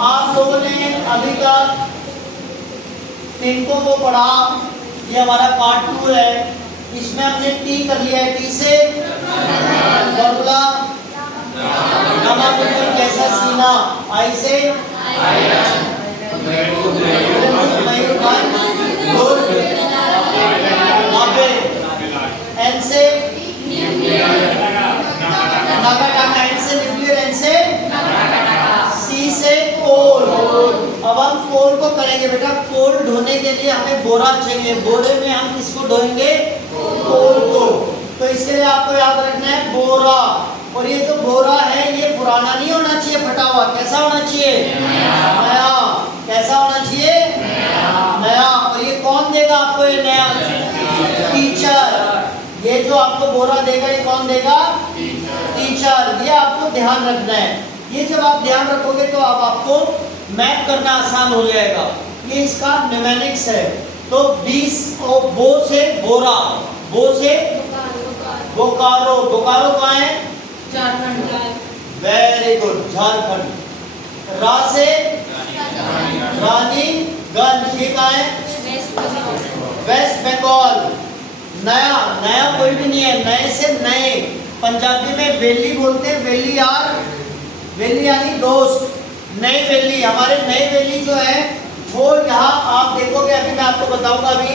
आप लोगों ने अभी तक तिनको को पढ़ा, ये हमारा पार्ट 2 है। इसमें हमने टी कर लिया है, टी से फॉर्मूला कैसा सीना, आई से एन से नागाटाका, एन से न्यूक्लियर, एन से सी से कोल। अब हम कोल को करेंगे बेटा। कोल ढोने के लिए हमें बोरा चाहिए, बोरे में हम किसको ढोएंगे? कोल को। तो इसके लिए आपको याद रखना है बोरा। और ये जो बोरा है ये पुराना नहीं होना चाहिए, फटा हुआ। कैसा होना चाहिए? नया। कैसा होना चाहिए? नया। और ये कौन देगा आपको ये नया? टीचर। ये जो आपको बोरा देगा ये कौन देगा? टीचर। ये आपको ध्यान रखना है। ये जब आप ध्यान रखोगे तो अब आपको मैप करना आसान हो जाएगा। ये इसका न्यूमेरिक्स है। तो 20 और बो से बोरा, बो से बोकारो। बोकारो कहाँ है? झारखंड। Very good, Jharkhand. रा से रानीगंज, ये कहाँ है? वेस्ट बंगाल। नया, नया कोई भी नहीं है, नए से नए। पंजाबी में वेली बोलते हैं, वेली यार, वेली यानी दोस्त। नई वेली, हमारे नई वेली जो है वो यहाँ आप देखोगे, अभी मैं आपको बताऊंगा। अभी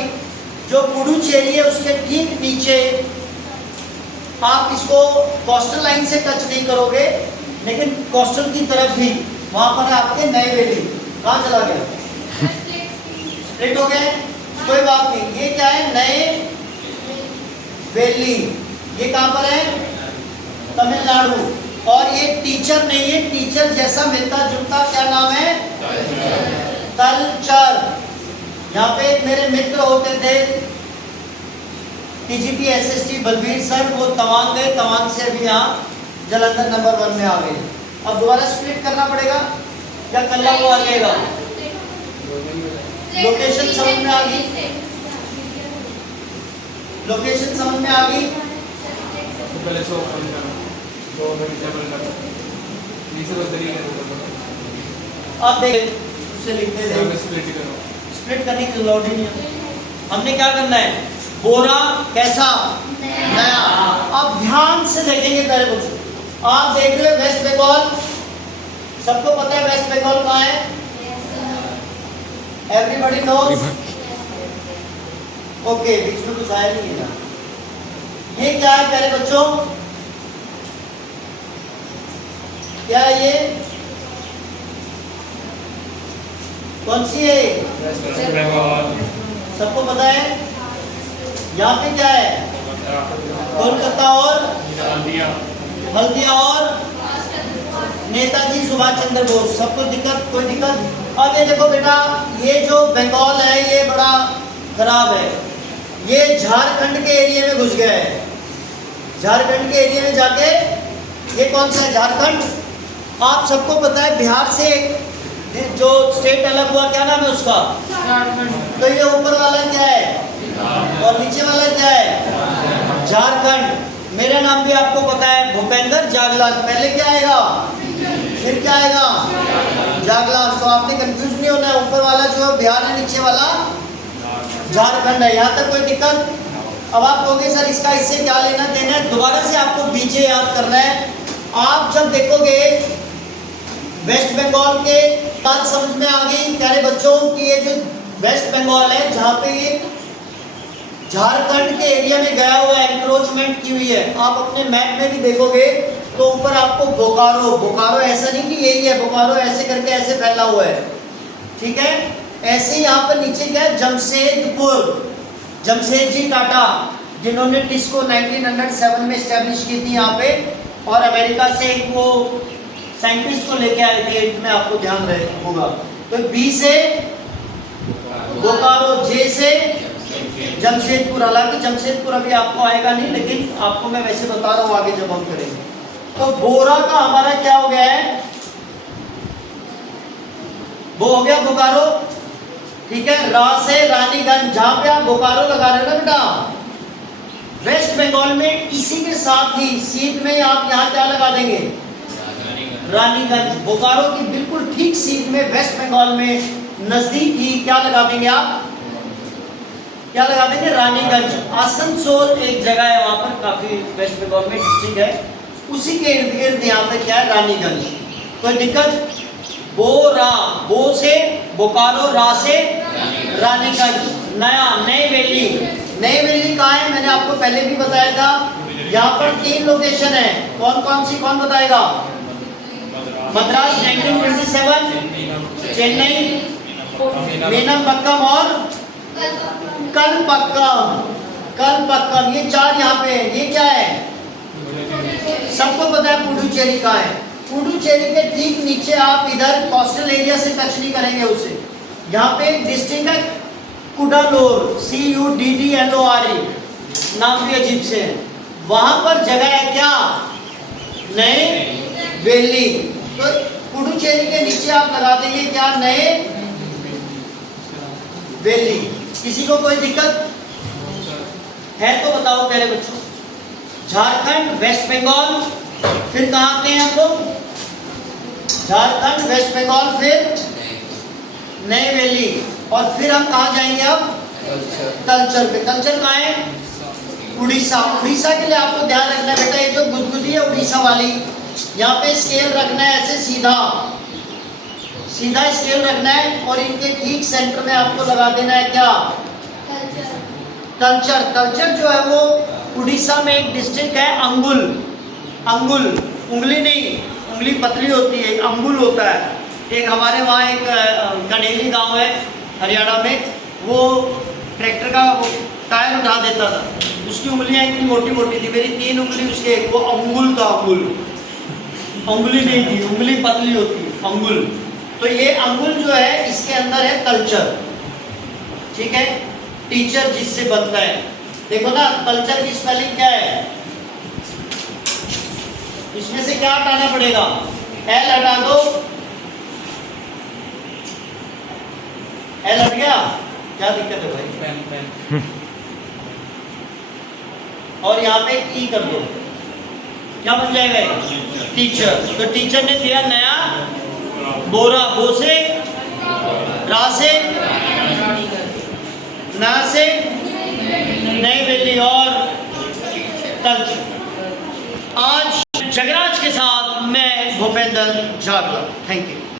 जो पुडुचेरी है उसके ठीक नीचे, आप इसको कोस्टल लाइन से टच नहीं करोगे लेकिन कोस्टल की तरफ ही, वहां पर आपके नए वेली। कहाँ चला गया? स्प्लिट हो गए, कोई बात नहीं। ये क्या है? नए वेली। ये कहाँ पर है? तमिलनाडु। और ये टीचर नहीं है, टीचर जैसा मिलता जुलता क्या नाम है? तलचर। यहाँ पे मेरे मित्र होते थे टीजीटी एसएसटी बलबीर सर, वो तवांग गए, तवांग से अभी यहाँ जालंधर नंबर 1 में आ गए। अब दोबारा स्प्लिट करना पड़ेगा या कल्ला वो आ जाएगा? लोकेशन समझ में आ गई? लोकेशन समझ में आ गई? अब देखिए उससे लिखते थे स्प्लिट करने की जरूरत ही नहीं है। हमने क्या करना है? बोरा कैसा? नया। अब ध्यान से देखेंगे पहले कुछ। आप देख रहे हो वेस्ट बंगाल, सबको पता है वेस्ट बंगाल कहाँ है? Everybody knows. ओके, बीच में कुछ आया नहीं है ना। ये क्या है प्यारे बच्चों? क्या है ये? कौन सी है? वेस्ट बंगाल। सबको पता है? यहाँ पे क्या है? कोलकाता और हल्दिया और नेताजी सुभाष चंद्र बोस। सबको दिक्कत? कोई दिक्कत? अब ये देखो बेटा, ये जो बंगाल है ये बड़ा खराब है। ये झारखंड के एरिया में घुस गया है। झारखंड के एरिया में जाके, ये कौन सा है? झारखंड। आप सबको पता है बिहार से जो स्टेट अलग हुआ, क्या नाम है उसका? झारखंड। तो ये ऊपर वाला क्या है और नीचे वाला क्या है? झारखंड। मेरा नाम भी आपको पता है, भूपेंद्र जागलाल। पहले क्या आएगा, फिर क्या आएगा? जागलाल। तो आपने कंफ्यूज नहीं होना है, ऊपर वाला जो बिहार है, नीचे वाला झारखंड है। यहाँ तक कोई दिक्कत? अब आप कहोगे सर इसका इससे क्या लेना देना है? दोबारा से आपको बीजे याद करना है। आप जब देखोगे वेस्ट बंगाल के बात समझ में आ गई प्यारे बच्चों कि ये जो वेस्ट बंगाल है जहाँ पे ये झारखंड के एरिया में गया हुआ है, एंक्रोचमेंट की हुई है। आप अपने मैप में भी देखोगे तो ऊपर आपको बोकारो, बोकारो ऐसा नहीं कि यही है, बोकारो ऐसे करके ऐसे फैला हुआ है, ठीक है। ऐसे ही यहाँ पर नीचे क्या है? जमशेदपुर। जमशेदजी टाटा, जिन्होंने टिस्को 1907 में स्टैब्लिश की थी यहाँ पे, और अमेरिका से एक वो साइंटिस्ट को लेके आए थे, इसमें आपको ध्यान रहे होगा। तो बी से बोकारो, जे से जमशेदपुर। हालांकि जमशेदपुर अभी आपको आएगा नहीं, लेकिन आपको मैं वैसे बता रहा हूँ आगे जब हम करेंगे। तो बोरा का हमारा क्या हो गया है? वो हो गया बोकारो, ठीक है। रा से रानीगंज, जहां पे आप बोकारो लगा रहे हो ना बेटा, वेस्ट बंगाल में इसी के साथ ही सीट में आप यहाँ क्या लगा देंगे? रानीगंज। बोकारो की बिल्कुल ठीक सीट में में वेस्ट बंगाल में नजदीक ही क्या लगा देंगे आप, क्या लगा देंगे, रानीगंज। आसनसोल एक जगह है वहां पर, काफी वेस्ट बंगाल में डिस्ट्रिक्ट है, उसी के इर्द गिर्द यहाँ पे क्या है, रानीगंज। कोई दिक्कत? बोरा, बो से बोकारो, रा से रानीगंज। नया, नई वेली, नई वेली कहाँ है, मैंने आपको पहले भी बताया था। यहाँ पर 3 लोकेशन है, कौन कौन सी, कौन बताएगा? मद्रास 1927, चेन्नई, मीनमबक्कम और कलपक्कम। कलपक्कम, ये 4 यहाँ पे है। ये क्या है, सबको पता है पुडुचेरी का है। पुडुचेरी के ठीक नीचे आप इधर कोस्टल एरिया से टच नहीं करेंगे उसे। यहाँ पे एक डिस्ट्रिक्ट है कुडालोर, CUDDLORE, नाम भी अजीब से है। वहां पर जगह है क्या, नए वेली। तो पुडुचेरी के नीचे आप लगा देंगे क्या, नए वेली। किसी को कोई दिक्कत है तो बताओ प्यारे बच्चों। झारखंड, वेस्ट बंगाल, फिर कहाँ आते हैं हम लोग, झारखंड, वेस्ट बंगाल, फिर नई वेली, और फिर हम कहाँ जाएंगे अब, कल्चर पे। कल्चर कहाँ है, उड़ीसा। उड़ीसा के लिए आपको ध्यान रखना है बेटा, ये जो गुदगुदी है उड़ीसा वाली, यहाँ पे स्केल रखना है ऐसे सीधा सीधा स्केल रखना है, और इनके ठीक सेंटर में आपको लगा देना है क्या, कल्चर। कल्चर जो है वो उड़ीसा में एक डिस्ट्रिक्ट है, अंगुल। अंगुल, उंगली नहीं, उंगली पतली होती है, अंगुल होता है। एक हमारे वहाँ एक कनेली गांव है हरियाणा में, वो ट्रैक्टर का वो टायर उठा देता था, उसकी उंगलियां इतनी मोटी मोटी थी, मेरी 3 उंगली उसके, वो अंगुल था। अंगुल, उंगली नहीं थी, उंगली पतली होती है, अंगुल। तो ये अंगुल जो है इसके अंदर है कल्चर, ठीक है। टीचर जिससे बनता है, देखो ना कल्चर की स्पेलिंग क्या है, इसमें से क्या हटाना पड़ेगा, एल हटा दो, एल हट गया, क्या दिक्कत है भाई, पेन पेन, और यहाँ पे ई कर दो, क्या बन जाएगा, टीचर। तो टीचर ने दिया नया बोरा, बो से, रा से, ना से नई वेली, और कल्चर। आज जगराज के साथ मैं भूपेंद्र जागला, थैंक यू।